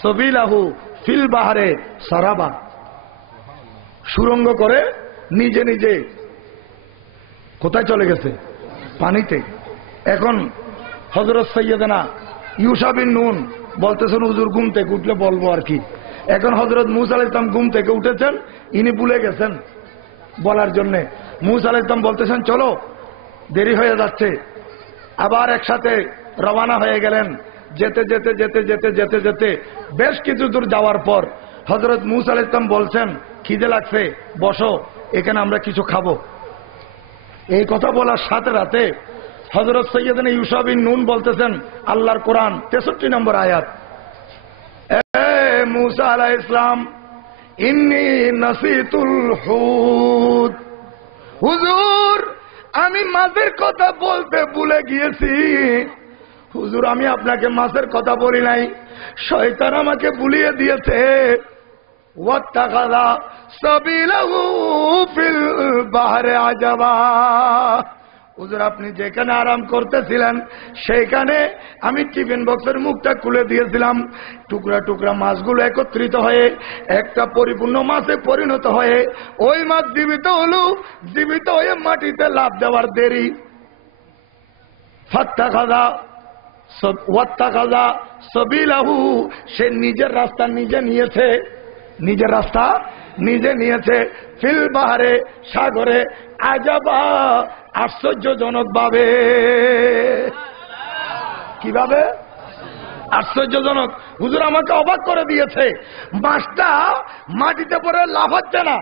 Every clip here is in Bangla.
সবিলাহু ফিল বাহারে সারাবা, সুরঙ্গ করে নিজে নিজে কোথায় চলে গেছে? পানিতে। এখন হযরত সৈয়দনা ইউসা বিন নুন বলতেছেন হুজুর ঘুম থেকে উঠলে বলবো আর কি। এখন হযরত মূসা আলাইহিস সালাম ঘুম থেকে উঠেছেন, ইনি ভুলে গেছেন বলার জন্যে। মূসা আলাইহিস সালাম বলতেছেন চলো, দেরি হয়ে যাচ্ছে। আবার একসাথে রওনা হয়ে গেলেন। যেতে যেতে যেতে যেতে যেতে যেতে বেশ কিছু দূর যাওয়ার পর হযরত মূসা আলাইহিস সালাম বলছেন খিদে লাগছে, বসো, এখানে আমরা কিছু খাবো। এই কথা বলার সাথে সাথে হযরত সৈয়দনা ইউসা বিন নুন বলতেছেন, আল্লাহর কোরআন 63 নম্বর আয়াত, এ মূসা আলাইহিস সালাম ইন্নী নাসিতুল হুদ, হুজুর আমি মাছের কথা বলতে ভুলে গিয়েছি। হুজুর আমি আপনাকে মাছের কথা বলি নাই, শয়তান আমাকে ভুলিয়ে দিয়েছে। ওয়াত্তাখাযা সাবিলাহু ফিল বাহরে আজাবা, হুজুর আপনি যেখানে আরাম করতেছিলেন সেইখানে আমি টিফিন বক্সের মুখটা খুলে দিয়েছিলাম। টুকরা টুকরা মাছগুলো একত্রিত হয়ে একটা পরিপূর্ণ মাছে পরিণত হয়ে ওই মাছ জীবিত হলো, জীবিত হয়ে মাটিতে লাফ দেওয়ার দেরি। ওয়াত্তাখাযা সাবিলাহু, সে নিজের রাস্তা নিজে নিয়েছে, নিজের রাস্তা নিজে নিয়েছে। ফিল বাহারে, সাগরে, আজাবা, আশ্চর্যজনক ভাবে। কিভাবে? আশ্চর্যজনক। হুজুর আমাকে অবাক করে দিয়েছে, মাছটা মাটিতে পড়ে লাফাচ্ছে না,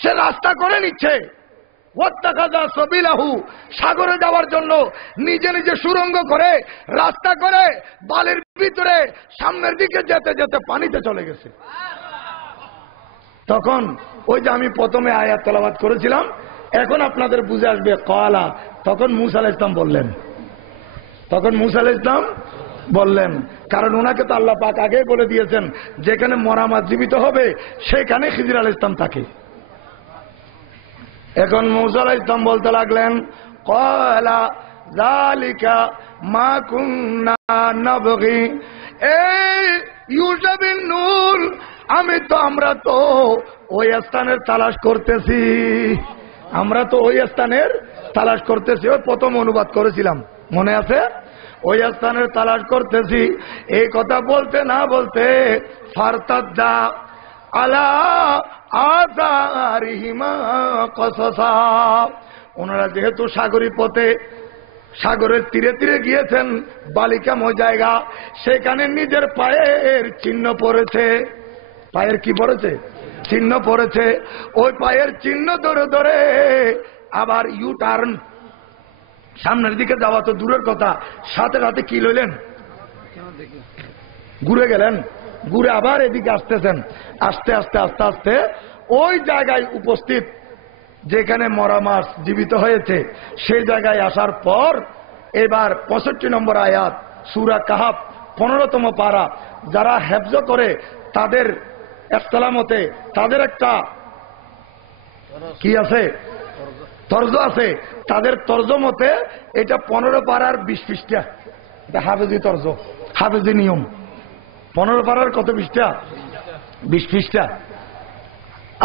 সে রাস্তা করে নিচ্ছে। ওয়াত্তাখাযা সাবিলাহু, সাগরে যাওয়ার জন্য নিজে নিজে সুরঙ্গ করে রাস্তা করে বালির ভিতরে সামনের দিকে যেতে যেতে পানিতে চলে গেছে। তখন ওই যে আমি প্রথমে আয়াত তেলাওয়াত করেছিলাম, এখন আপনাদের বুঝে আসবে ক্বালা, তখন মূসা আলাইহিস সালাম বললেন, তখন মূসা আলাইহিস সালাম বললেন, কারণ ওনাকে তো আল্লাহ পাক আগেই বলে দিয়েছেন যেখানে মরা মাছ জীবিত হবে সেখানে খিজির আলাইহিস সালাম থাকে। এখন মূসা আলাইহিস সালাম বলতে লাগলেন, ক্বালা যালিকা মা কুন্না নাবগি, এই ইউসা বিন নুন আমরা তো ওই স্থানের তালাশ করতেছি, আমরা তো ওই স্থানের তালাশ করতেছি। ওই প্রথম অনুবাদ করেছিলাম, মনে আছে? ওই স্থানের তালাশ করতেছি। এই কথা বলতে না বলতে ফারতাদ্দা আলা আযারিহিমা কসাসা, ওনারা যেহেতু সাগরী পথে সাগরের তীরে তীরে গিয়েছেন, বালিকাময় জায়গা, সেখানে নিজের পায়ের চিহ্ন পড়েছে। পায়ের কি পড়েছে? চিহ্ন পড়েছে। ওই পায়ের চিহ্ন ধরে ধরে আবার ইউ টার্ন, সামনের দিকে যাওয়া তো দূরের কথা, সাথে সাথে কি লইলেন? ঘুরে গেলেন, ঘুরে আবার এদিকে আসতেছেন। আস্তে আস্তে আস্তে আস্তে ওই জায়গায় উপস্থিত যেখানে মরা মাছ জীবিত হয়েছে সেই জায়গায় আসার পর এবার 65 নম্বর আয়াত সূরা কাহাফ 15তম পারা, যারা হেফজ করে তাদের ইসলামতে তাদের একটা কি আছে, তর্জ আছে, তাদের তর্জমতে এটা 15 পারার 20 পৃষ্ঠা। এটা হাফেজি তর্জ, হাফেজি নিয়ম। 15 পারার কত পৃষ্ঠা? 20 পৃষ্ঠা।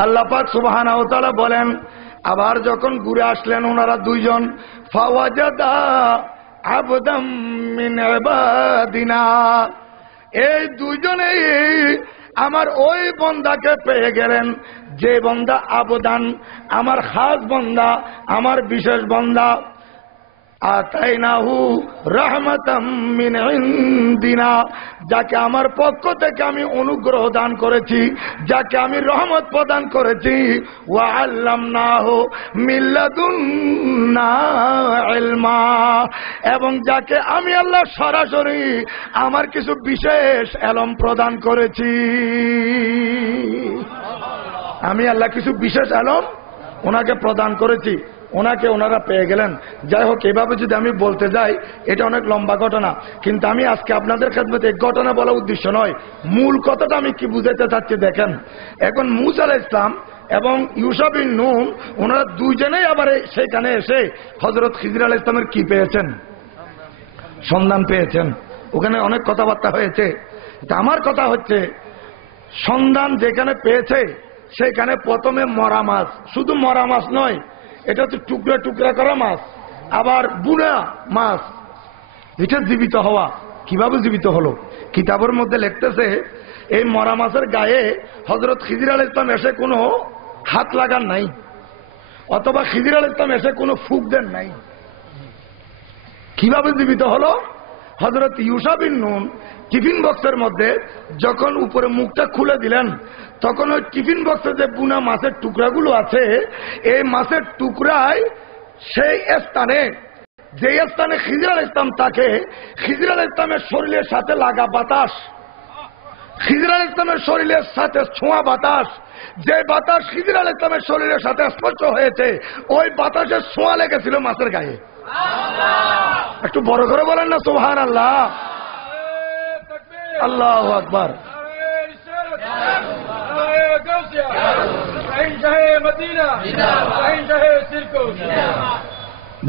আল্লাহ পাক সুবহানাহু ওয়া তাআলা বলেন, আবার যখন ঘুরে আসলেন ওনারা দুইজন, ফাওয়াজাদা আবদাম মিন ইবাদিনা, এই দুইজনেই আমার ওই বন্দাকে পেয়ে গেলেন, যে বন্দা আবদান, আমার খাস বন্দা, আমার বিশেষ বন্দা। আতাইনাহু রাহমাতাম মিন ইনদিনা, যাকে আমার পক্ষ থেকে আমি অনুগ্রহ দান করেছি, যাকে আমি রহমত প্রদান করেছি। ওয়া আল্লামনাহু মিন লাদুন্না ইলমা, এবং যাকে আমি আল্লাহ সরাসরি আমার কিছু বিশেষ ইলম প্রদান করেছি। আমি আল্লাহ কিছু বিশেষ ইলম ওনাকে প্রদান করেছি, ওনাকে ওনারা পেয়ে গেলেন। যাই হোক, এভাবে যদি আমি বলতে যাই এটা অনেক লম্বা ঘটনা, কিন্তু আমি আজকে আপনাদের খেদমতে এই ঘটনা বলা উদ্দেশ্য নয়, মূল কথাটা আমি কি বুঝাইতে চাচ্ছি দেখেন। এখন মূসা আলাইহিস সালাম এবং ইউসা বিন নুন ওনারা দুইজনেই আবার সেখানে এসে হযরত খিজির আলাইহিস সালামের কি পেয়েছেন? সন্ধান পেয়েছেন। ওখানে অনেক কথাবার্তা হয়েছে। আমার কথা হচ্ছে, সন্ধান যেখানে পেয়েছে সেখানে প্রথমে মরা মাছ, শুধু মরা মাছ নয়, এটা তো টুকরা টুকরা করা মাছ, আবার বুনা মাছ, এটা জীবিত হওয়া। কিভাবে জীবিত হলো? কিতাবের মধ্যে লিখতেছে, এই মরা মাছের গায়ে হযরত খিজির আলাইহিস সালাম এসে কোনো হাত লাগান নাই, অথবা খিজির আলাইহিস সালাম এসে কোনো ফুঁক দেন নাই। কিভাবে জীবিত হলো? হযরত ইউসা বিন নুন টিফিন বক্সের মধ্যে যখন উপরে মুখটা খুলে দিলেন, তখন ওই টিফিন বক্সে যে বুনা মাছের টুকরাগুলো আছে, এই মাছের টুকরায় সেই স্থানে, যে স্থানে খিজির আলাইহিস সালাম থাকে, খিজির আলাইহিস সালামের শরীরের সাথে লাগা বাতাস, খিজির আলাইহিস সালামের শরীরের সাথে ছোঁয়া বাতাস, যে বাতাস খিজির আলাইহিস সালামের শরীরের সাথে স্পর্শ হয়েছে, ওই বাতাসের ছোঁয়া লেগেছিল মাছের গায়ে। একটু বড় করে বলেন না সুবহানাল্লাহ, আল্লাহু আকবার।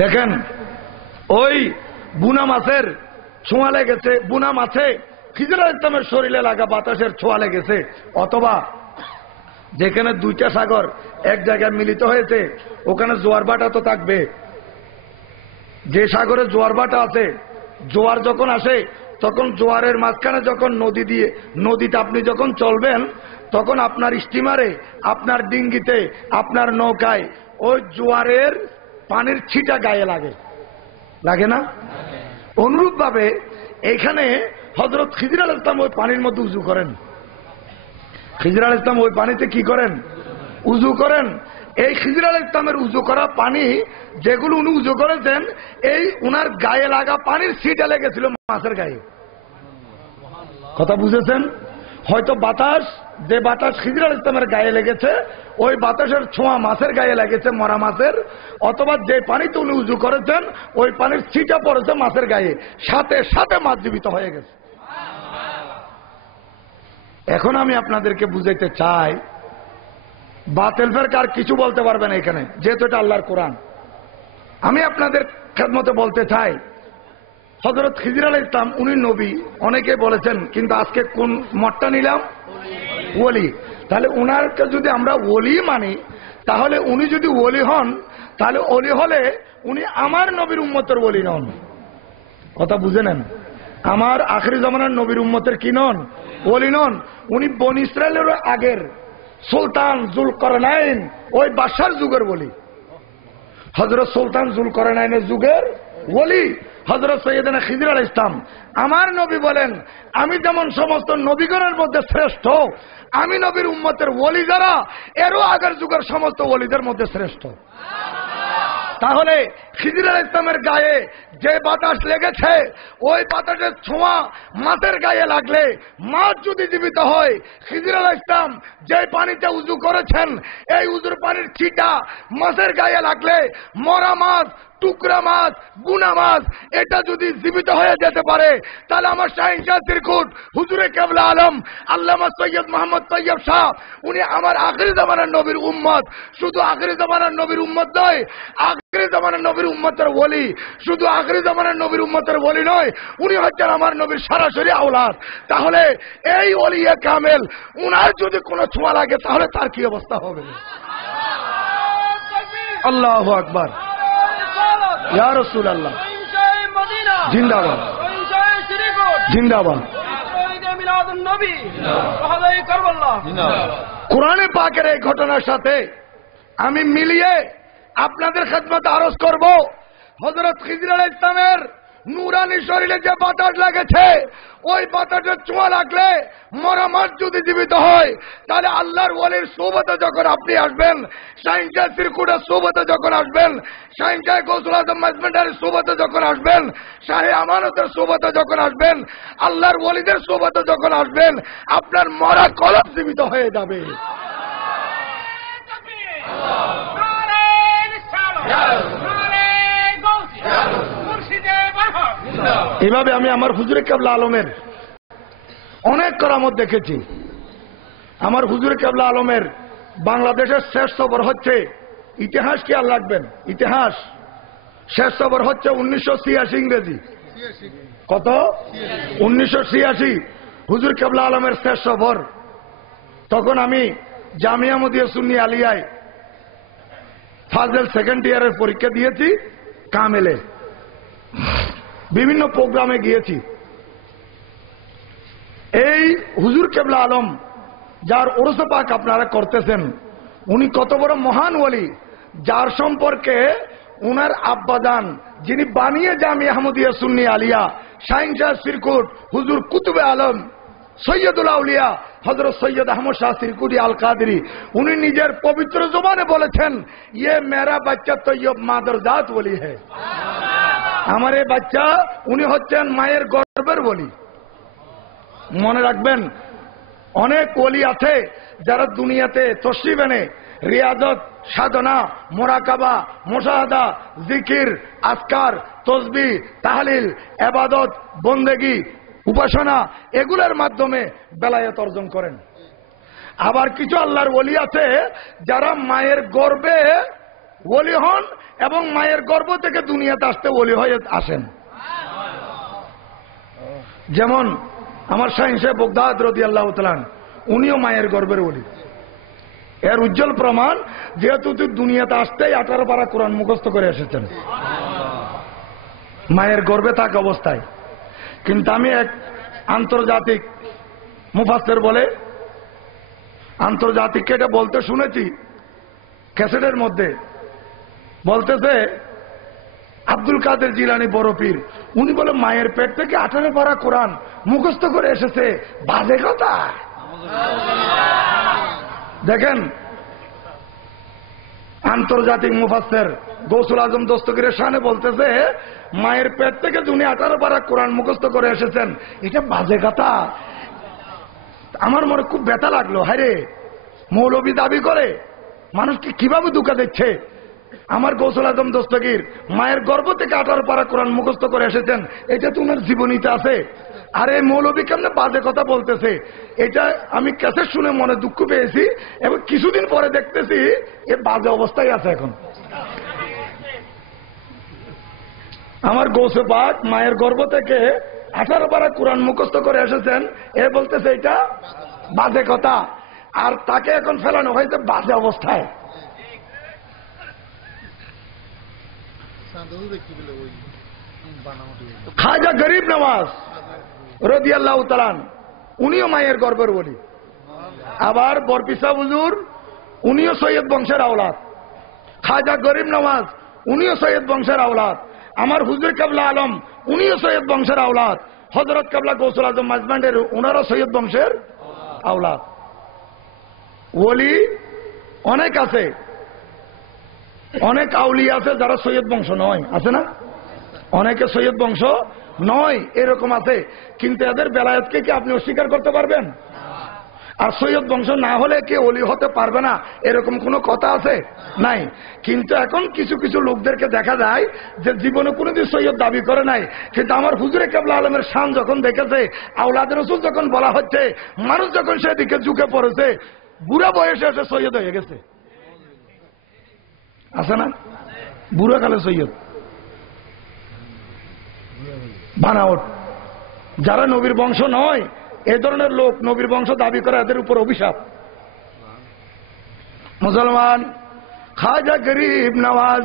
দেখেন, ওই বুনা মাছের ছোঁয়া লেগেছে, বুনা মাছে খিজির আলাইহিস সালামের শরীরে লাগা বাতাসের ছোঁয়া লেগেছে, অথবা যেখানে দুইটা সাগর এক জায়গায় মিলিত হয়েছে, ওখানে জোয়ার ভাটা তো থাকবে। যে সাগরে জোয়ার ভাটা আছে, জোয়ার যখন আসে তখন জোয়ারের মাঝখানে যখন নদীতে আপনি যখন চলবেন, তখন আপনার স্টিমারে, আপনার ডিঙ্গিতে, আপনার নৌকায় ওই জোয়ারের পানির ছিটা গায়ে লাগে, লাগে না? অনুরূপ ভাবে এখানে হযরত খিজির আলাইহিস সালাম ওই পানির মধ্যে উযু করেন। খিজির আলাইহিস সালাম ওই পানিতে কি করেন? উযু করেন। এই খিজির আলাইহিস সালামের উযু করা পানি, যেগুলো উনি উযু করেছেন, এই উনার গায়ে লাগা পানির ছিটা লেগেছিল মাছের গায়ে। কথা বুঝেছেন? হয়তো বাতাস, যে বাতাস খিজির আলাইহিস সালামের গায়ে লেগেছে, ওই বাতাসের ছোঁয়া মাছের গায়ে লেগেছে, মরা মাছের, অথবা যে পানিতে উনি উযু করেছেন ওই পানির ছিটা পড়েছে মাছের গায়ে, সাথে সাথে মাছ জীবিত হয়ে গেছে। এখন আমি আপনাদেরকে বুঝাইতে চাই, বাতিল ফেরকা আর কিছু বলতে পারবে না এখানে, যেহেতু এটা আল্লাহর কোরআন। আমি আপনাদের খেদমতে বলতে চাই, হযরত খিজির আলাইহিস সালাম উনি নবী, অনেকে বলেছেন, কিন্তু আজকে কোন মতটা নিলাম? ওলি। তাহলে উনারকে যদি আমরা ওলি মানি, তাহলে উনি যদি ওলি হন, তাহলে ওলি হলে উনি আমার নবীর উম্মতের ওলি নন। কথা বুঝে নেন, আমার আখিরি জামানার নবীর উম্মতের কি নন? ওলি নন। উনি বনী ইসরায়েলের আগের সুলতান যুলকরনাইন, ওই বাদশার যুগের ওলি। হযরত সুলতান যুলকরনাইনের যুগের ওলি হযরত সৈয়দনা খিজির আলাইহিস সালাম। আমার নবী বলেন, আমি যেমন সমস্ত নবীগণের মধ্যে শ্রেষ্ঠ, আমি নবীর উম্মতের ওলি যারা, এরও আগের যুগের সমস্ত ওলিদের মধ্যে শ্রেষ্ঠ। তাহলে খিজির আলাইহিস সালামের গায়ে যে বাতাস লেগেছে, ওই বাতাসের ছোঁয়া মাছের গায়ে লাগলে মাছ যদি জীবিত হয়, খিজির আলাইহিস সালাম যে পানিতে উযু করেছেন, এই উযুর পানির ছিটা মাছের গায়ে লাগলে মরা মাছ, টুকরা মাছ, বুনা মাছ, এটা যদি জীবিত হয়ে যেতে পারে, তাহলে আমার শাহিনশাহ তিরকুট হুজুরে কেবলা আলম আল্লামা সৈয়দ মোহাম্মদ তৈয়ব শাহ, উনি আমার আখিরি জামানার নবীর উম্মত। শুধু আখিরি জামানার নবীর উম্মত নয়, আখিরি জামানার নবীর উম্মতের ওলি। শুধু আখিরি জামানার নবীর উম্মতের ওলি নয়, উনি হচ্ছেন আমার নবীর সরাসরি আওলাদ। তাহলে এই ওলিয়ে কামেল, উনার যদি কোনো ছোঁয়া লাগে, তাহলে তার কি অবস্থা হবে? আল্লাহু আকবার, ইয়া রাসূলুল্লাহ, জিন্দাবাদ, জিন্দাবাদ। কোরআনে পাকের এই ঘটনার সাথে আমি মিলিয়ে আপনাদের খেদমতে আরজ করব, হযরত খিজির আলাইহিস সালামের নূরানি শরীরে যে বাতাস লাগেছে, ওই বাতাসের ছোঁয়া লাগলে মরা মাছ যদি জীবিত হয়, তাহলে আল্লাহর ওলির সোহবতে যখন আপনি আসবেন, শাহিনশাহ তিরকুটের সোহবতে যখন আসবেন, শাহিনশাহ গৌসুল আজম মাজমেন্ডারের সোহবতে যখন আসবেন, শাহে আমানতের সোহবতে যখন আসবেন, আল্লাহর ওলিদের সোহবতে যখন আসবেন, আপনার মরা কলব জীবিত হয়ে যাবে। এভাবে আমি আমার হুজুরে কেবলা আলমের অনেক করামত দেখেছি। আমার হুজুরে কেবলা আলমের বাংলাদেশের শেষ সফর হচ্ছে, ইতিহাস কি আর লাগবেন, ইতিহাস শেষ সফর হচ্ছে 1986 ইংরেজি। কত? 1986। হুজুর কেবলা আলমের শেষ সফর, তখন আমি জামিয়া মদিয়া সুন্নি আলিয়ায় ফাজেল সেকেন্ড ইয়ারের পরীক্ষা দিয়েছি, কামেলে বিভিন্ন প্রোগ্রামে গিয়েছি। এই হুজুর কেবলা আলম যার ওরস পাক আপনারা করতেছেন, উনি কত বড় মহান ওলি, যার সম্পর্কে উনার আব্বাজান যিনি বানিয়ে জামিয়া আহমদিয়া সুন্নি আলিয়া শাহিন শাহ সিরকুট হুজুর কুতুবে আলম সৈয়দুল আউলিয়া হযরত সৈয়দ আহমদ শাহ সিরকুটি আল কাদরি, উনি নিজের পবিত্র জবানে বলেছেন, ইয়ে মেরা বাচ্চা তৈয়ব মাদরজাত ওলি হে, আমার এই বাচ্চা উনি হচ্ছেন মায়ের গর্বের ওলি। মনে রাখবেন, অনেক ওলি আছে যারা দুনিয়াতে তশরিফ এনে রিয়াজত, সাধনা, মোরাকাবা, মুশাহাদা, জিকির, আজকার, তসবিহ, তাহলিল, ইবাদত, বন্দেগী, উপাসনা এগুলোর মাধ্যমে বেলায়েত অর্জন করেন। আবার কিছু আল্লাহর ওলি আছে যারা মায়ের গর্ভে ওলি হন এবং মায়ের গর্ভ থেকে দুনিয়াতে আসতে ওলি হয়ে আসেন। যেমন আমার শাহিন সাহেব বগদাদ রাদিয়াল্লাহু তাআলা, উনিও মায়ের গর্ভের ওলি। এর উজ্জ্বল প্রমাণ, যেহেতু দুনিয়াতে আসতেই 18 পারা কোরআন মুখস্থ করে এসেছেন মায়ের গর্ভে থাকা অবস্থায়। কিন্তু আমি এক আন্তর্জাতিক মুফাসসির বলে, আন্তর্জাতিককে এটা বলতে শুনেছি ক্যাসেটের মধ্যে, বলতেছে আব্দুল কাদের জিলানী বড় পীর, উনি বলে মায়ের পেট থেকে 18 পারা কোরআন মুখস্থ করে এসেছে, বাজে কথা। দেখেন, আন্তর্জাতিক মুফাসসির গৌসুল আজম দস্তগীরের শানে বলতেছে মায়ের পেট থেকে উনি 18 পারা কোরআন মুখস্থ করে এসেছেন, এটা বাজে কথা। আমার মনে খুব ব্যথা লাগলো, হায়রে মৌলবী দাবি করে মানুষকে কিভাবে ধোঁকা দিচ্ছে। আমার গৌসুল আজম দস্তগীর মায়ের গর্ভ থেকে 18 পারা কোরআন মুখস্থ করে এসেছেন, এটা তো উনার জীবনীতে আছে। আরে মৌলবী কেমনে বাজে কথা বলতেছে, এটা আমি ক্যাসেট শুনে মনে দুঃখ পেয়েছি এবং কিছুদিন পরে দেখতেছি এ বাজে অবস্থায় আছে। এখন আমার গৌসে পাক মায়ের গর্ভ থেকে 18 পারা কোরআন মুখস্থ করে এসেছেন, এ বলতেছে এটা বাজে কথা, আর তাকে এখন ফেলানো হয়েছে বাজে অবস্থায়। খাজা গরিব নওয়াজ রাদিয়াল্লাহু তাআলা, উনিও মায়ের গর্ভের ওলি। আবার বরপিসা হুজুর, উনিও সৈয়দ বংশের আওলাদ। খাজা গরিব নওয়াজ, উনিও সৈয়দ বংশের আওলাদ। আমার হুজুর কেবলা আলম, উনিও সৈয়দ বংশের আওলাদ। হযরত কেবলা গৌসুল আজম মাজমান্ডের, উনারও সৈয়দ বংশের আওলাদ। ওলি অনেক আছে, অনেক আউলিয়া আছে যারা সৈয়দ বংশ নয়, আছে না? অনেকে সৈয়দ বংশ নয়, এরকম আছে। কিন্তু এদের বেলায়েতকে কি আপনি অস্বীকার করতে পারবেন? আর সৈয়দ বংশ না হলে কে ওলি হতে পারবে না, এরকম কোনো কথা আছে? নাই। কিন্তু এখন কিছু কিছু লোকদেরকে দেখা যায় যে জীবনে কোনোদিন সৈয়দ দাবি করে নাই, কিন্তু আমার হুজুরে কেবলা আলমের শান যখন দেখেছে, আওলাদ রাসূল যখন বলা হচ্ছে, মানুষ যখন সেদিকে ঝুঁকে পড়েছে, বুড়া বয়সে এসে সৈয়দ হয়ে গেছে। আছে না? বুড়া কালে সৈয়দ বানাওট। যারা নবীর বংশ নয়, এ ধরনের লোক নবীর বংশ দাবি করে, এদের উপর অভিশাপ। মুসলমান খাজা গরিব নওয়াজ,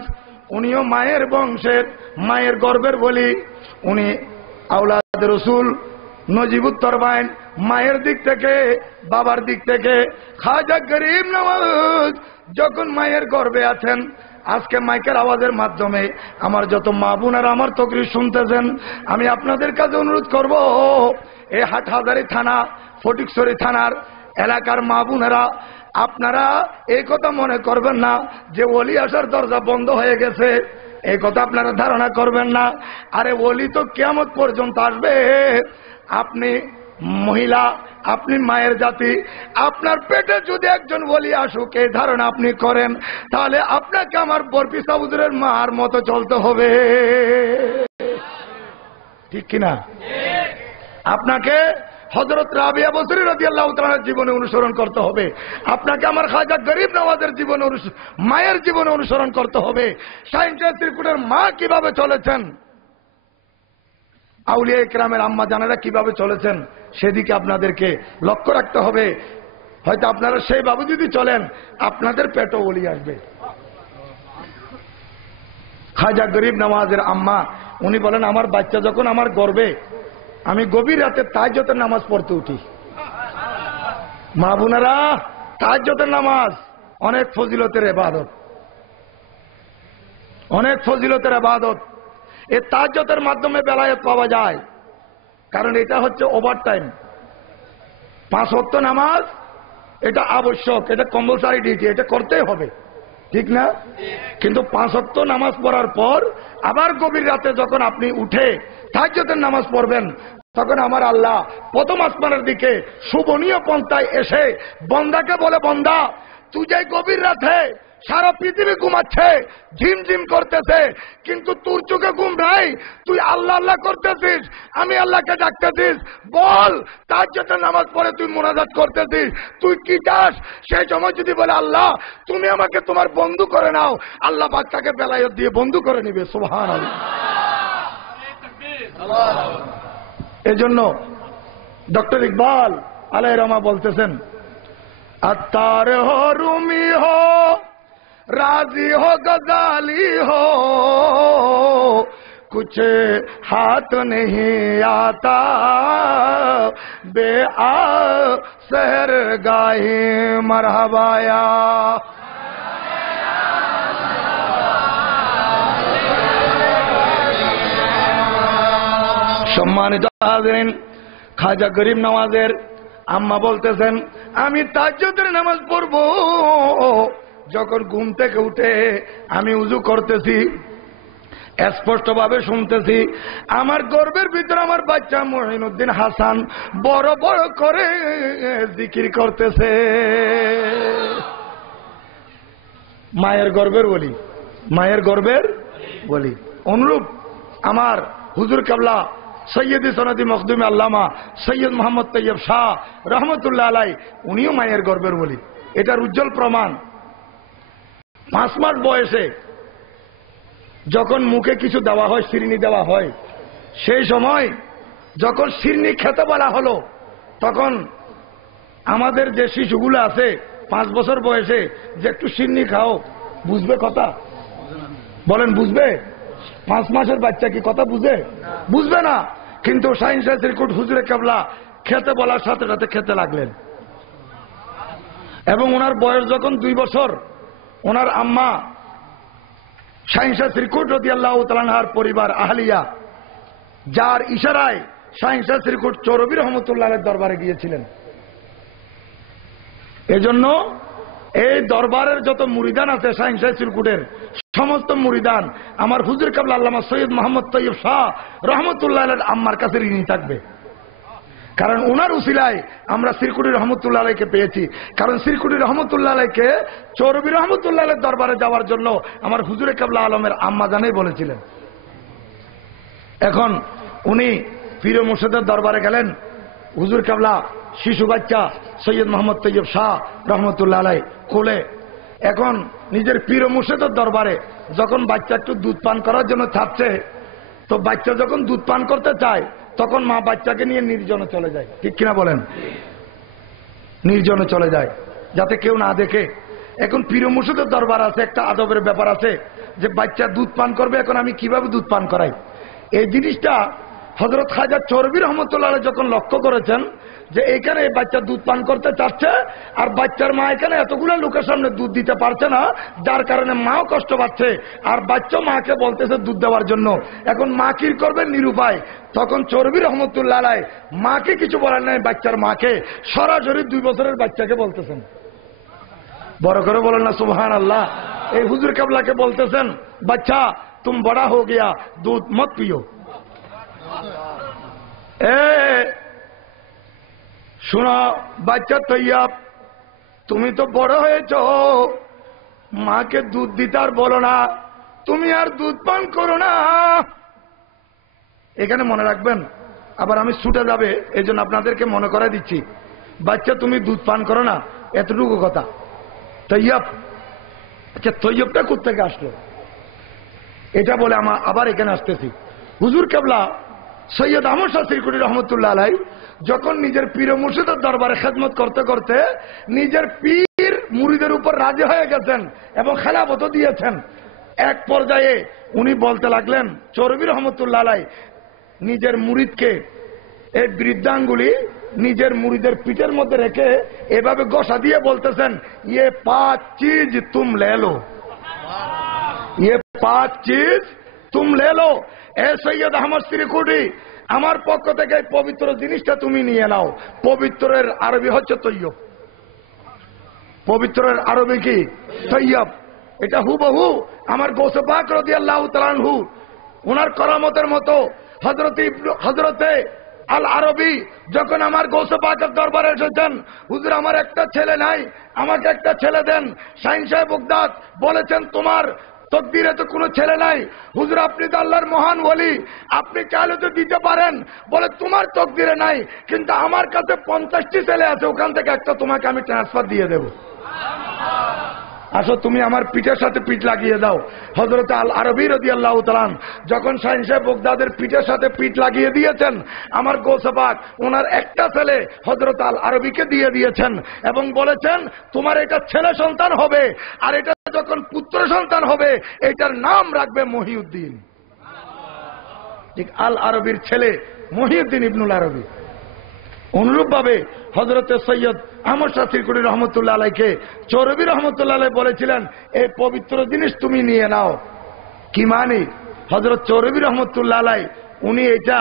উনিও মায়ের বংশের, মায়ের গর্বের বলি। উনি আওলাদ রসুল নজিবুত্তর বাইন, মায়ের দিক থেকে, বাবার দিক থেকে। খাজা গরিব নওয়াজ যখন মায়ের গর্ভে আছেন, আজকে মাইকের আওয়াজের মাধ্যমে আমার যত মা বোনেরা আমার তকরির শুনতেছেন, আমি আপনাদের কাছে অনুরোধ করব, এই হাটহাজারী থানা, ফটিকছড়ি থানার এলাকার মা বোনেরা, আপনারা এই কথা মনে করবেন না যে ওলি আসার দরজা বন্ধ হয়ে গেছে, এই কথা আপনারা ধারণা করবেন না। আরে ওলি তো কিয়ামত পর্যন্ত আসবে। আপনি মহিলা, আপনি মায়ের জাতি, আপনার পেটে যদি একজন ওলি আসুক এই ধারণা আপনি করেন, তাহলে আপনাকে আমার বরপিসা হুজুরের মার মতো চলতে হবে, ঠিক কিনা? আপনাকে হযরত রাবিয়া বসরি রাদিয়াল্লাহু তাআলার জীবনে অনুসরণ করতে হবে, আপনাকে আমার খাজা গরিব নওয়াজের জীবনে, মায়ের জীবনে অনুসরণ করতে হবে। শাহিন শাহ সিরকুটের মা কিভাবে চলেছেন, আউলিয়া ইকরামের আম্মা জানেরা কিভাবে চলেছেন, সেদিকে আপনাদেরকে লক্ষ্য রাখতে হবে। হয়তো আপনারা সেইভাবে যদি চলেন আপনাদের পেটও ওলি আসবে। খাজা গরিব নওয়াজের আম্মা উনি বলেন, আমার বাচ্চা যখন আমার গর্বে, আমি গভীর রাতে তাহাজ্জুদের নামাজ পড়তে উঠি। মা বোনেরা, তাহাজ্জুদের নামাজ অনেক ফজিলতের ইবাদত, অনেক ফজিলতের ইবাদত। এই তাহাজ্জুদের মাধ্যমে বেলায়েত পাওয়া যায়, কারণ এটা হচ্ছে ওভারটাইম। 5 ওয়াক্ত নামাজ এটা আবশ্যক, এটা কম্পালসারি ডিউটি, এটা করতেই হবে, ঠিক না? কিন্তু 5 ওয়াক্ত নামাজ পড়ার পর আবার গভীর রাতে যখন আপনি উঠে তাহাজ্জুদের নামাজ পড়বেন, তখন আমার আল্লাহ প্রথম আসমানের দিকে শুভনীয় পন্থায় এসে বন্দাকে বলে, বন্দা তুই যে গভীর রাতে সারা পৃথিবী ঘুমাচ্ছে, ঝিমঝিম করতেছে, কিন্তু তোর চোখে ঘুম নাই, তুই আল্লাহ আল্লাহ করতেছিস, আমি আল্লাহকে ডাকতেছিস, বল তাহাজ্জুদের নামাজ পড়ে তুই মুনাজাত করতেছিস, তুই কি চাস? সেই সময় যদি বলে, আল্লাহ তুমি আমাকে তোমার বন্ধু করে নাও, আল্লাহ পাক তাকে বেলায়েত দিয়ে বন্ধু করে নিবে। সুবহানাল্লাহ। এজন্য ডক্টর ইকবাল আলাইহির রহমা বলতেছেন, আত্তার হো রুমি হো राजी हो गजाली हो कुछ हाथ नहीं आता बे आ सहर गाही मरहबाया। সম্মানিত হাজিরিন, খাজা গরিব নওয়াজের আম্মা বলতেছেন, আমি তাহাজ্জুদের নামাজ পড়ব, যখন ঘুম থেকে উঠে আমি উযু করতেছি, স্পষ্টভাবে শুনতেছি আমার গর্ভের ভিতরে আমার বাচ্চা মঈনুদ্দিন হাসান বড় বড় করে জিকির করতেছে। মায়ের গর্ভের বলি, মায়ের গর্ভের বলি। অনুরূপ আমার হুজুর কেবলা সৈয়দ সনদি মখদুমে আল্লামা সৈয়দ মোহাম্মদ তৈয়ব শাহ রহমতুল্লাহ আলাই, উনিও মায়ের গর্ভের বলি। এটার উজ্জ্বল প্রমাণ, 5 মাস বয়সে যখন মুখে কিছু দেওয়া হয়, শিরনি দেওয়া হয়, সেই সময় যখন শিরনি খেতে বলা হলো, তখন আমাদের যে শিশুগুলো আছে 5 বছর বয়সে, যে একটু শিরনি খাও, বুঝবে কথা? বলেন বুঝবে? 5 মাসের বাচ্চা কি কথা বুঝে? বুঝবে না। কিন্তু শাহিন শাহ শ্রীকুট হুজুরে কেবলা খেতে বলার সাথে সাথে খেতে লাগলেন, এবং ওনার বয়স যখন 2 বছর, ওনার আম্মা শাহিন শাহ শ্রীকুট রাদিয়াল্লাহু তাআলা আনহার পরিবার আহলিয়া, যার ইশারায় শাহিন শাহ শ্রীকুট চৌরবি রহমতুল্লাহের দরবারে গিয়েছিলেন। এজন্য এই দরবারের যত মুরিদান আছে শাহিন শাহ শ্রীকুটের, সমস্ত মুরিদান আমার হুজুর কেবলা আল্লামা সৈয়দ মোহাম্মদ তৈয়ব শাহ রহমতুল্লাহের আম্মার কাছে ঋণী থাকবে। কারণ ওনার উসিলায় আমরা শ্রীকুটি রহমতুল্লাহ আলাইকে পেয়েছি। কারণ শ্রীকুটি রহমতুল্লাহ আলাইকে চৌরবি রহমতুল্লাহ আলাইয়ের দরবারে যাওয়ার জন্য আমার হুজুরে কেবলা আলমের আম্মা জানেই বলেছিলেন। এখন উনি পীর মুর্শিদের দরবারে গেলেন, হুজুর কেবলা শিশু বাচ্চা সৈয়দ মোহাম্মদ তৈয়ব শাহ রহমতুল্লাহ আলাই কোলে। এখন নিজের পীর মুর্শিদের দরবারে যখন বাচ্চা একটু দুধ পান করার জন্য চাচ্ছে, তো বাচ্চা যখন দুধ পান করতে চায়, তখন মা বাচ্চাকে নিয়ে নির্জনে চলে যায়, ঠিক কিনা বলেন? নির্জনে চলে যায় যাতে কেউ না দেখে। এখন পীর মুর্শিদের দরবার আছে, একটা আদবের ব্যাপার আছে যে বাচ্চা দুধ পান করবে, এখন আমি কিভাবে দুধ পান করাই। এই জিনিসটা হযরত খাজা চৌরবি রহমতুল্লাহ যখন লক্ষ্য করেছেন যে এখানে বাচ্চা দুধ পান করতে চাচ্ছে, আর বাচ্চার মা এখানে এতগুলো লোকের সামনে দুধ দিতে পারছে না, যার কারণে মাও কষ্ট পাচ্ছে, আর বাচ্চা মাকে বলতেছে দুধ দেওয়ার জন্য। এখন মা কি করবে? নিরুপায়। তখন চৌরবি রহমতুল্লাহ আলাই মাকে কিছু বলার নাই, বাচ্চার মাকে সরাসরি 2 বছরের বাচ্চাকে বলতেছেন। বড় করে বলেন না সুবহানাল্লাহ। এই হুজুর কেবলাকে বলতেছেন, বাচ্চা তুম বড়া হো গিয়া, দুধ মত পিও। শোনো বাচ্চা তৈয়ব, তুমি তো বড় হয়েছ, মাকে দুধ দিতে আর বলো না, তুমি আর দুধ পান করো না। এখানে মনে রাখবেন, আবার আমি ছুটে যাবে এই জন্য আপনাদেরকে মনে করাই দিচ্ছি, বাচ্চা তুমি দুধ পান করো না, এতটুকু কথা। তৈয়ব, আচ্ছা তৈয়বটা কোত্থেকে আসলো? এটা বলে আবার এখানে আসতেছি। হুজুর কেবলা সৈয়দ আহমদ শাহ শ্রীকুটি রহমতুল্লাহ আলাই যখন নিজের পীর ও মুর্শিদের দরবারে খেদমত করতে করতে নিজের পীর মুরিদের উপর রাজি হয়ে গেছেন এবং খেলাফতও দিয়েছেন। এক পর্যায়ে উনি বলতে লাগলেন, চরবি রহমতুল্লাহ আলাই নিজের মুরিদকে এই বৃদ্ধাঙ্গুলি নিজের মুরিদের পিঠের মধ্যে রেখে এভাবে ঘষা দিয়ে বলতেছেন, ইয়ে 5 চিজ তুম লে লো, ইয়ে 5 চিজ তুম লে লো। এ সৈয়দ আহমদ শ্রীকুটি, আমার পক্ষ থেকে এই পবিত্র জিনিসটা তুমি নিয়ে নাও। পবিত্রের আরবি হচ্ছে তৈয়ব। পবিত্রের আরবি কি? তৈয়ব। এটা হুবহু আমার গৌসে পাক রাদিয়াল্লাহু তাআলা আনহু ওনার করামতের মতো হযরতে আল আরবি যখন আমার গৌসে পাকের দরবারে এসেছেন, হুজুর আমার একটা ছেলে নাই, আমাকে একটা ছেলে দেন। শাহিন সাহেব বাগদাদ বলেছেন, তোমার তকদিরে তো কোনো ছেলে নাই, হুজুর আপনি তো আল্লাহর মহান ওলি, আপনি চাইলে তো দিতে পারেন। বলে তোমার তকদিরে নাই, কিন্তু আমার কাছে 50টি ছেলে আছে, ওখান থেকে একটা তোমাকে আমি ট্রান্সফার দিয়ে দেব। আসো তুমি আমার পিঠের সাথে পিঠ লাগিয়ে দাও। হযরত আল আরবি রাদিয়াল্লাহু তাআলা যখন শাহিন সাহেব বাগদাদের পিঠের সাথে পিঠ লাগিয়ে দিয়েছেন, আমার গৌসে পাক ওনার একটা ছেলে হযরত আল আরবিকে দিয়ে দিয়েছেন এবং বলেছেন, তোমার এটা ছেলে সন্তান হবে, আর এটা যখন পুত্র সন্তান হবে এটার নাম রাখবে মহিউদ্দিন। ঠিক আল আরবির ছেলে মহিউদ্দিন ইবনুল আরবি। অনুরূপ ভাবে হযরতে সৈয়দ আহমদ শাহ শ্রীকুটি রহমতুল্লাহ আলাইকে চৌরবি রহমতুল্লাহ আলাই বলেছিলেন, এই পবিত্র জিনিস তুমি নিয়ে নাও। কি মানে? হযরত চৌরবি রহমতুল্লাহ আলাই উনি এটা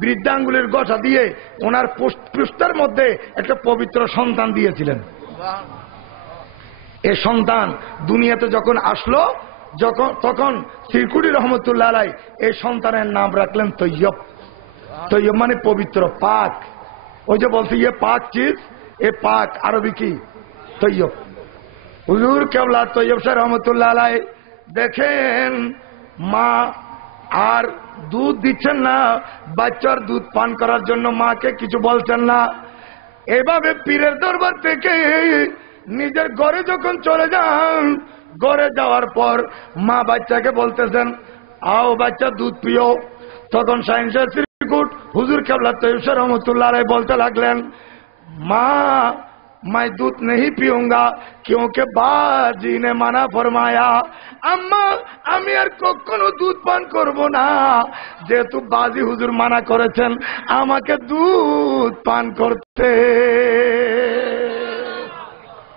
বৃদ্ধাঙ্গুলের গঠা দিয়ে ওনার পৃষ্ঠার মধ্যে একটা পবিত্র সন্তান দিয়েছিলেন। এই সন্তান দুনিয়াতে যখন আসলো, তখন শ্রীকুটি রহমতুল্লাহ আলাই এই সন্তানের নাম রাখলেন তৈয়ব। তৈয়ব মানে পবিত্র, পাক। ওই যে বলছে ইয়ে 5 চিজ, এ পাক আরবি কি? তৈয়ব। হুজুর কেবলা তৈয়ব শাহ রহমতুল্লাহ আলাই দেখেন মা আর দুধ দিচ্ছেন না, বাচ্চার দুধ পান করার জন্য মাকে কিছু বলছেন না। এভাবে পীরের দরবার থেকে নিজের ঘরে যখন চলে যান, ঘরে যাওয়ার পর মা বাচ্চাকে বলতেছেন, আও বাচ্চা দুধ পিও। তখন শাহিন শাহ শ্রীকুট হুজুর কেবলা তৈয়ব শাহ রহমতুল্লাহ আলাই বলতে লাগলেন, माँ मैं दूध नहीं पीऊंगा क्योंकि बाजी ने माना फरमाया। अम्मा আমি আর কখনো দুধ পান করব না, যেহেতু বাজি হুজুর মানা করেছেন আমাকে দুধ পান করতে।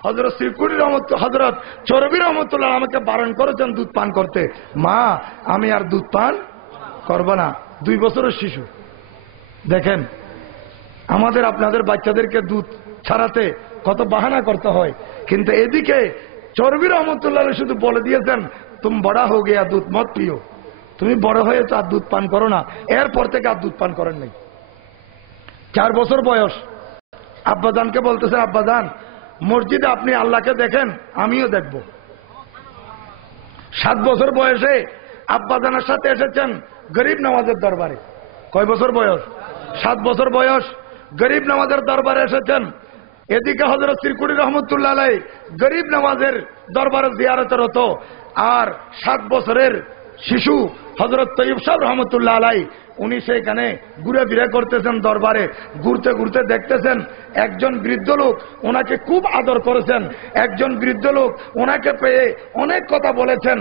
হযরত শ্রীকুটি হযরত চৌরবি রহমতুল্লাহ আমাকে বারণ করেছেন দুধ পান করতে। মা আমি আর দুধ পান করব না। 2 বছরের শিশু। দেখেন আমাদের আপনাদের বাচ্চাদেরকে দুধ ছাড়াতে কত বাহানা করতে হয়, কিন্তু এদিকে চৌরবি রহমতুল্লাহ শুধু বলে দিয়েছেন, তুমি বড় হয়ে গিয়া দুধ মত পিও, তুমি বড় হয়েছো আর দুধ পান করো না। এরপর থেকে আর দুধ পান করেন নাই। 4 বছর বয়স আব্বাজানকে বলতেছেন, আব্বাজান মসজিদে আপনি আল্লাহকে দেখেন, আমিও দেখব। 7 বছর বয়সে আব্বাজানের সাথে এসেছেন গরিব নওয়াজের দরবারে। কয় বছর বয়স? 7 বছর বয়স গরিব নওয়াজের দরবারে এসেছেন। এদিকে হযরত শ্রীকুটি রহমতুল্লাহ আলাই গরিব নওয়াজের দরবারে জিয়ারতের হতো, আর 7 বছরের শিশু হযরত তৈয়ব শাহ রহমতুল্লাহ আলাই উনি সেখানে ঘুরে ফিরে করতেছেন। দরবারে ঘুরতে ঘুরতে দেখতেছেন একজন বৃদ্ধ লোক ওনাকে খুব আদর করেছেন। একজন বৃদ্ধ লোক ওনাকে পেয়ে অনেক কথা বলেছেন,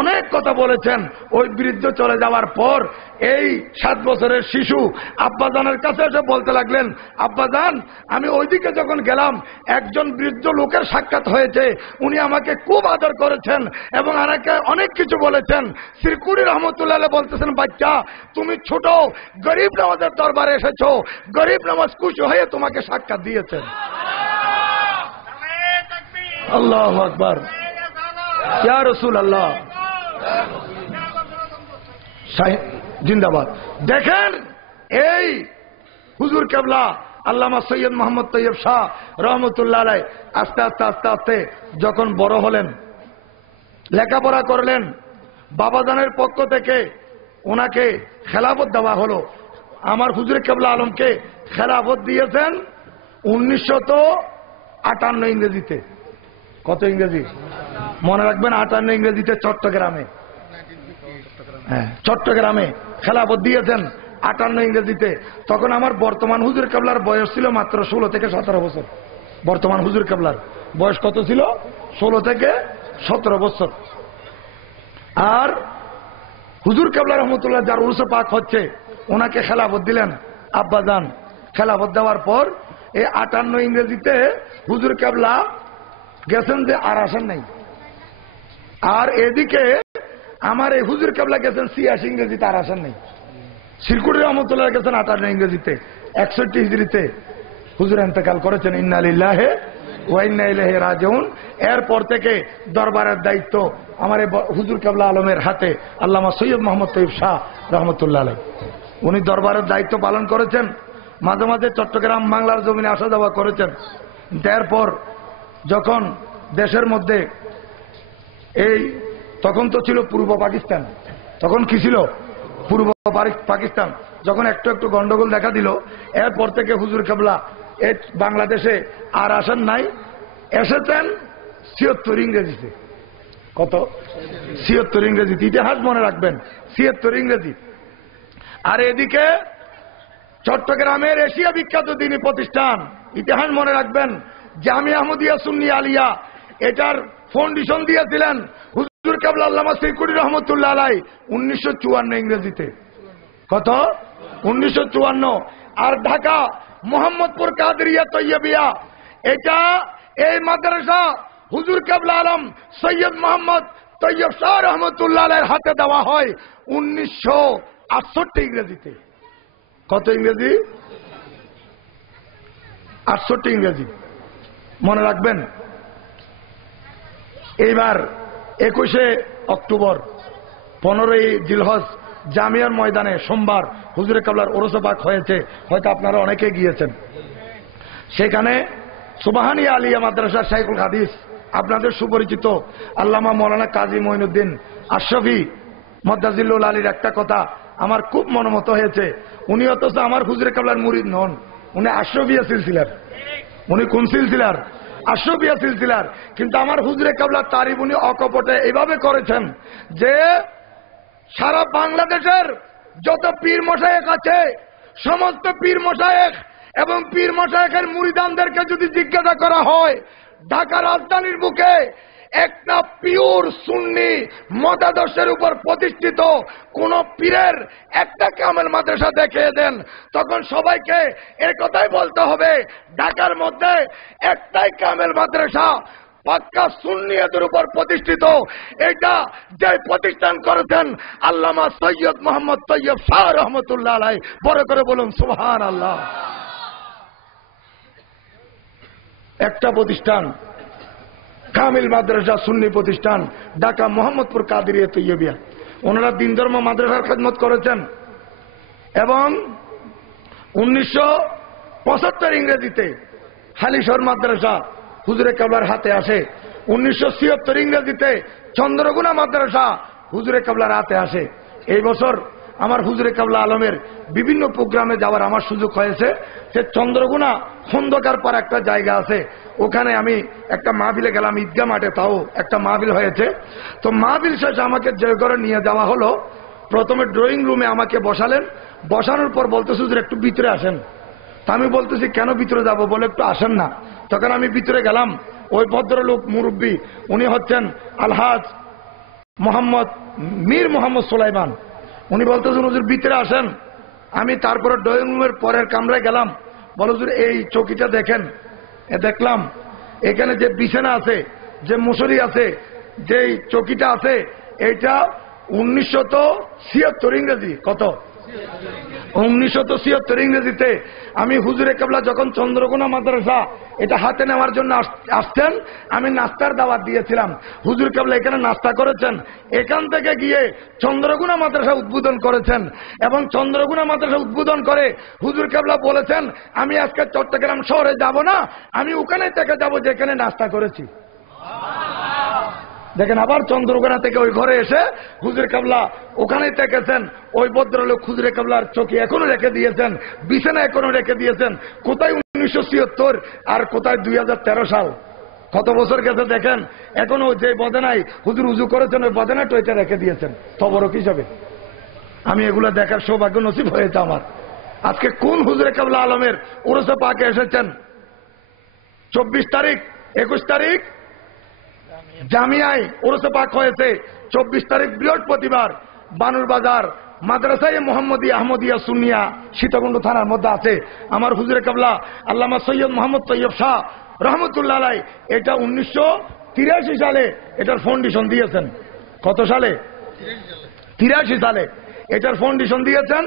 অনেক কথা বলেছেন। ওই বৃদ্ধ চলে যাওয়ার পর এই 7 বছরের শিশু আব্বাজানের কাছে এসে বলতে লাগলেন, আব্বাজান আমি ওইদিকে যখন গেলাম একজন বৃদ্ধ লোকের সাক্ষাৎ হয়েছে, উনি আমাকে খুব আদর করেছেন এবং আমাকে অনেক কিছু বলেছেন। শ্রীকুটি রহমতুল্লাহ বলতেছেন, বাচ্চা তুমি ছোট, গরিব নওয়াজের দরবারে এসেছো, গরিব নওয়াজ খুশি হয়ে তোমাকে সাক্ষাৎ দিয়েছেন। আল্লাহু আকবার, ইয়া রাসূলুল্লাহ জিন্দাবাদ। দেখেন এই হুজুর কেবলা আল্লামা সৈয়দ মোহাম্মদ তৈয়ব শাহ রহমতুল্লাহ আলাই আস্তে আস্তে আস্তে আস্তে যখন বড় হলেন, লেখাপড়া করলেন, বাবাজানের পক্ষ থেকে ওনাকে খেলাফত দেওয়া হলো। আমার হুজুর কেবলা আলমকে খেলাফত দিয়েছেন 1958 ইংরেজিতে। কত ইংরেজি মনে রাখবেন? 58 ইংরেজিতে চট্টগ্রামে, হ্যাঁ চট্টগ্রামে খেলাফত দিয়েছেন। 58 ইংরেজিতে। তখন আমার বর্তমান হুজুর কেবলার বয়স ছিল মাত্র 16 থেকে 17 বছর। বর্তমান হুজুর কেবলার বয়স কত ছিল? 16 থেকে 17 বছর। আর হুজুর কেবলা রহমতুল্লাহ যার উরুসে পাক হচ্ছে, ওনাকে খেলাফত দিলেন আব্বাজান। খেলাফত দেওয়ার পর এই 58 ইংরেজিতে হুজুর কেবলা গেছেন যে আর আসেন নাই। আর এদিকে আমার এই হুজুর কেবলা গেছেন 86 ইংরেজিতে, আর আসেন নাই। শিরকুটি রহমতুল্লাহ গেছেন 58 ইংরেজিতে। 61 হিজরিতে হুজুর ইন্তেকাল করেছেন। ইন্না লিল্লাহি ওয়া ইন্না ইলাইহি রাজিউন। এরপর থেকে দরবারের দায়িত্ব আমার হুজুর কেবলা আলমের হাতে, আল্লামা সৈয়দ মোহাম্মদ তৈয়ব শাহ রহমতুল্লাহ আলাইহি। উনি দরবারের দায়িত্ব পালন করেছেন। মাঝে মাঝে চট্টগ্রাম বাংলার জমিনে আসা যাওয়া করেছেন। এরপর যখন দেশের মধ্যে এই তখন তো ছিল পূর্ব পাকিস্তান, তখন কি ছিল? পূর্ব পাকিস্তান। যখন একটু একটু গন্ডগোল দেখা দিল, এরপর থেকে হুজুর কেবলা এই বাংলাদেশে আর আসেন নাই। এসেছেন 76 ইংরেজিতে। কত? 76 ইংরেজিতে। ইতিহাস মনে রাখবেন, 76 ইংরেজি। আর এদিকে চট্টগ্রামের এশিয়া বিখ্যাত দ্বীনি প্রতিষ্ঠান, ইতিহাস মনে রাখবেন, জামিয়া আহমদিয়া সুন্নিয়া আলিয়া, এটার ফাউন্ডেশন দিয়েছিলেন হুজুর কেবলা আল্লামা শিরকুটি রহমতুল্লাহ আলাইহি 1954 ইংরেজিতে। কত? 1954। আর ঢাকা মোহাম্মদপুর কাদেরিয়া তৈয়বিয়া, এটা এই মাদ্রাসা হুজুর কেবলা আলম সৈয়দ মোহাম্মদ তৈয়ব শাহ রহমতুল্লাহ আলাইহির হাতে দেওয়া হয় 1968 ইংরেজিতে। কত ইংরেজি? 68 ইংরেজি। মনে রাখবেন। এইবার 21শে অক্টোবর 15ই জিলহজ জামিয়ার ময়দানে সোমবার হুজুরে কেবলার ওরস পাক হয়েছে, হয়তো আপনারা অনেকে গিয়েছেন। সেখানে সুবহানিয়া আলিয়া মাদ্রাসা শাইখুল হাদিস, আপনাদের সুপরিচিত আল্লামা মৌলানা কাজী মঈনুদ্দিন আশরাফি মদ্দাজিল্লুল আলীর একটা কথা আমার খুব মনোমত হয়েছে। উনি অথচ আমার হুজুরে কেবলার মুরিদ নন, উনি আশরাফিয়া সিলসিলার। উনি কোন সিলসিলার? আশরাফিয়া সিলসিলার। কিন্তু আমার হুজুরে কেবলার তারিফ উনি অকপটে এইভাবে করেছেন যে সারা বাংলাদেশের যত পীর মশায়েখ আছে, সমস্ত পীর মশায়েখ এবং পীর মশায়েখের মুরিদানদেরকে যদি জিজ্ঞাসা করা হয়, ঢাকা রাজধানীর বুকে একটা পিওর সুন্নি মতাদর্শের উপর প্রতিষ্ঠিত কোন পীরের একটা কামেল মাদ্রাসা দেখিয়ে দেন, তখন সবাইকে একথাই বলতে হবে, ঢাকার মধ্যে একটাই কামেল মাদ্রাসা পাক্কা সুন্নিয়তের উপর প্রতিষ্ঠিত, এটা যে প্রতিষ্ঠান করেছেন আল্লামা সৈয়দ মোহাম্মদ তৈয়ব শাহ রহমতুল্লাহ আলাইহি। বড় করে বলুন সুবহানাল্লাহ। একটা প্রতিষ্ঠান কামিল মাদ্রাসা সুন্নি প্রতিষ্ঠান ঢাকা মোহাম্মদপুর কাদেরিয়া তৈয়বিয়া। ওনারা দিন ধর্ম মাদ্রাসার খেদমত করেছেন এবং 1975 ইংরেজিতে হালিশহর মাদ্রাসা হুজুরে কেবলার হাতে আসে। 1976 ইংরেজিতে চন্দ্রগুনা মাদ্রাসা হুজুরে কেবলার হাতে আসে। এই বছর আমার হুজুরে কেবলা আলমের বিভিন্ন প্রোগ্রামে যাওয়ার আমার সুযোগ হয়েছে। সে চন্দ্রগুনা খন্দকার পার একটা জায়গা আছে, ওখানে আমি একটা মাহফিলে গেলাম, ঈদগাহ মাঠে, তাও একটা মাহফিল হয়েছে। তো মাহফিল শেষে আমাকে যে ঘরে নিয়ে যাওয়া হলো, প্রথমে ড্রয়িং রুমে আমাকে বসালেন। বসানোর পর বলতেছে হুজুর একটু ভিতরে আসেন। তা আমি বলতেছি কেন ভিতরে যাব? বলে একটু আসেন না। তখন আমি ভিতরে গেলাম। ওই ভদ্রলোক মুরব্বী, উনি হচ্ছেন আলহাজ মোহাম্মদ মীর মোহাম্মদ সুলাইমান। উনি বলতেছেন হুজুর ভিতরে আসেন। আমি তারপরে ড্রয়িং রুমের পরের কামরায় গেলাম। বল হুজুর এই চৌকিটা দেখেন। দেখলাম এখানে যে বিছানা আছে, যে মুসরি আছে, যে চৌকিটা আছে, এইটা 1976 ইংরেজি। কত? 1976 ইংরেজিতে। আমি হুজুরে কেবলা যখন চন্দ্রকোনা মাদ্রাসা এটা হাতে নেওয়ার জন্য আসছেন, আমি নাস্তার দাওয়াত দিয়েছিলাম। হুজুর কেবলা এখানে নাস্তা করেছেন, এখান থেকে গিয়ে চন্দ্রকোনা মাদ্রাসা উদ্বোধন করেছেন এবং চন্দ্রকোনা মাদ্রাসা উদ্বোধন করে হুজুর কেবলা বলেছেন আমি আজকে চট্টগ্রাম শহরে যাব না, আমি ওখানে থেকে যাব যেখানে নাস্তা করেছি। দেখেন, আবার চন্দ্রকোনা থেকে ওই ঘরে এসে হুজুর কেবলা ওখানেই থেকেছেন। ওই ভদ্রলোক হুজুরে কেবলার চোখে এখনো রেখে দিয়েছেন, বিছানা এখনো রেখে দিয়েছেন। কোথায় 1976 আর কোথায় 2013 সাল, কত বছর গেছে দেখেন। এখনো যে বদেনায় হুজুর উজু করেছেন ওই বদেনাটা ওইটা রেখে দিয়েছেন তবরক হিসাবে। আমি এগুলো দেখার সৌভাগ্য নসিব হয়েছে আমার। আজকে কোন হুজুরে কেবলা আলমের ওরসে পাকে এসেছেন? 24 তারিখ 21 তারিখ জামিয়ায় ওরসে পাক হয়েছে, 24 তারিখ বৃহস্পতিবার বানুর বাজার মাদ্রাসায় মোহাম্মদী আহমদিয়া সুন্নিয়া সীতাকুণ্ড থানার মধ্যে আছে আমার হুজুরে কেবলা আল্লামা সৈয়দ মোহাম্মদ তৈয়ব শাহ রহমতুল্লাহ আলাই। এটা 1983 সালে এটার ফাউন্ডেশন দিয়েছেন। কত সালে? 83 সালে এটার ফাউন্ডেশন দিয়েছেন।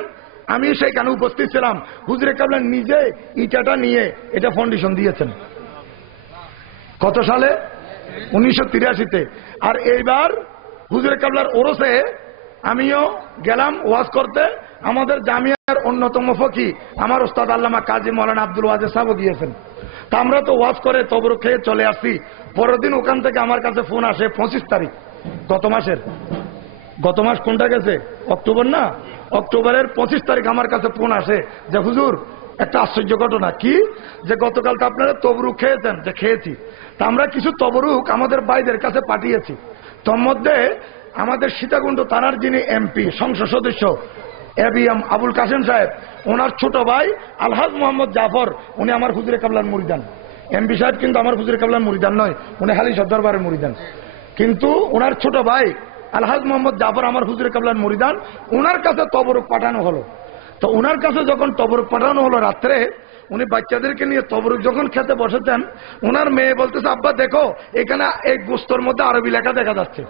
আমি সেখানে উপস্থিত ছিলাম। হুজুরে কেবলা নিজে ইটাটা নিয়ে এটা ফাউন্ডেশন দিয়েছেন। কত সালে? 1983-তে। আর এইবার হুজুরে কেবলার ওরসে আমিও গেলাম ওয়াজ করতে। আমাদের জামিয়ার অন্যতম ফকি আমার ওস্তাদ আল্লামা কাজী মৌলানা আব্দুল ওয়াজেদ সাহেব গিয়েছেন। তা আমরা তো ওয়াজ করে তবরক খেয়ে চলে আসছি। পরের দিন ওখান থেকে আমার কাছে ফোন আসে 25 তারিখ গত মাসের। গত মাস কোনটা গেছে? অক্টোবর না? অক্টোবরের 25 তারিখ আমার কাছে ফোন আসে যে হুজুর একটা আশ্চর্য ঘটনা। কি? যে গতকাল তো আপনারা তবরুক খেয়েছেন। যে খেয়েছি। তা আমরা কিছু তবরুক আমাদের ভাইদের কাছে পাঠিয়েছি। তোর মধ্যে আমাদের সীতাকুণ্ড থানার যিনি এমপি সংসদ সদস্য এবিএম আবুল কাসেম সাহেব, ওনার ছোট ভাই আলহাজ মোহাম্মদ জাফর, উনি আমার হুজুরে কাবলার মুরিদান। এমপি সাহেব কিন্তু আমার হুজুরে কাবলার মুরিদান নয়, উনি হালি সর্দারবারের মুরিদান। কিন্তু ওনার ছোট ভাই আলহাজ মোহাম্মদ জাফর আমার হুজুরে কাবলার মুরিদান। ওনার কাছে তবরুক পাঠানো হলো। তো ওনার কাছে যখন তবরুক পাঠানো হলো রাত্রে, উনি বাচ্চাদেরকে নিয়ে তবরুক যখন খেতে বসেছেন, ওনার মেয়ে বলতেছে আব্বা দেখো এখানে এই গোস্তর মধ্যে আরবি লেখা দেখা যাচ্ছে।